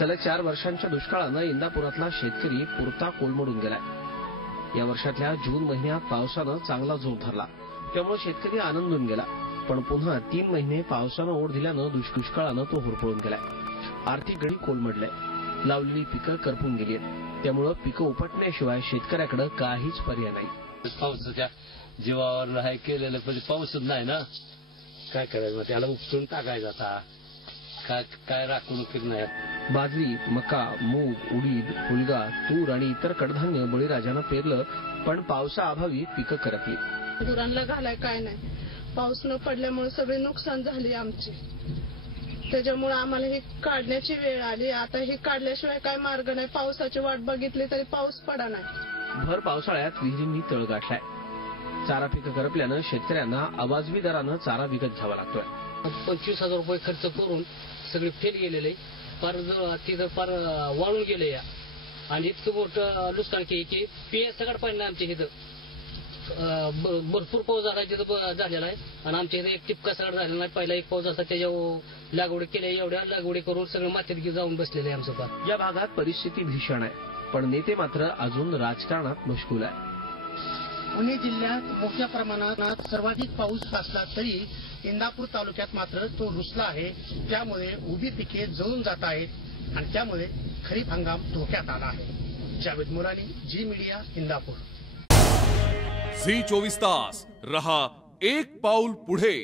सलग 4 वर्षांच्या दुष्काळानं इंदापुरातला शेतकरी पुरता कोलमडून गेलाय। या वर्षातल्या जून महिन्यात पावसानं चांगला जोर धरला, त्यामुळे शेतकरी आनंदून गेला। पण पुन्हा 3 महिने पावसानं ओढ दिल्यानं दुष्काळानं तो होरपळून गेलाय। आर्थिक गडी कोलमडलाय, लावलेली पिकं करपून गेली आहेत। त्यामुळे पिकं उपटण्याशिवाय शेतकऱ्याकडे काहीच पर्याय नाही। पावसाच्या जीवावर नाही केलेलं, पण पाऊसच नाही ना, काय करायचं? त्याला उपटून टाकायचं आता, काय राखून नाही। बाजरी, मका, मूग, उडीद, हुलगा, तूर आणि इतर कडधान्य बळीराजानं पेरलं, पण पावसाअभावी पिकं करपली। गुरांना घालाय काय नाही, पाऊस न पडल्यामुळे सगळे नुकसान झाले आमचे। त्याच्यामुळे आम्हाला हे काढण्याची वेळ आली। आता हे काढल्याशिवाय काय मार्ग नाही। पावसाची वाट बघितली तरी पाऊस पडा नाही। भर पावसाळ्यात विहिरींनी तळ गाठलाय। चारा पिकं करपल्यानं शेतकऱ्यांना अवाजवी दरानं चारा विकत घ्यावा लागतोय। 25,000 रुपये खर्च करून सगळे फेल गेलेले, पार तिथं पार वाळून गेले या। आणि इतकं मोठं नुकसान की पिया सगळं पाणी आमच्या इथं भरपूर पाऊस झाला, तिथं झालेला आहे। आणि आमच्या इथे एक टिपका सगळं झालेला नाही। पहिला एक पाऊस असा, त्याच्या लागवडी केल्या, एवढ्या लागवडी करून सगळं मातीत जाऊन बसलेलं आहे आमचं पार। या भागात परिस्थिती भीषण आहे, पण नेते मात्र अजून राजकारणात मशगूल आहे। पुणे जिल्ह्यात मोठ्या प्रमाणात सर्वाधिक पाऊस असला तरी इंदापूर तालुक्यात मात्र तो रुसला आहे। त्यामुळे उभी पिके जळून जात आहेत आणि त्यामुळे खरीप हंगाम धोक्यात आला आहे। जावेद मुरानी, जी मीडिया, इंदापूर। झी 24 तास रहा एक पाऊल पुढे।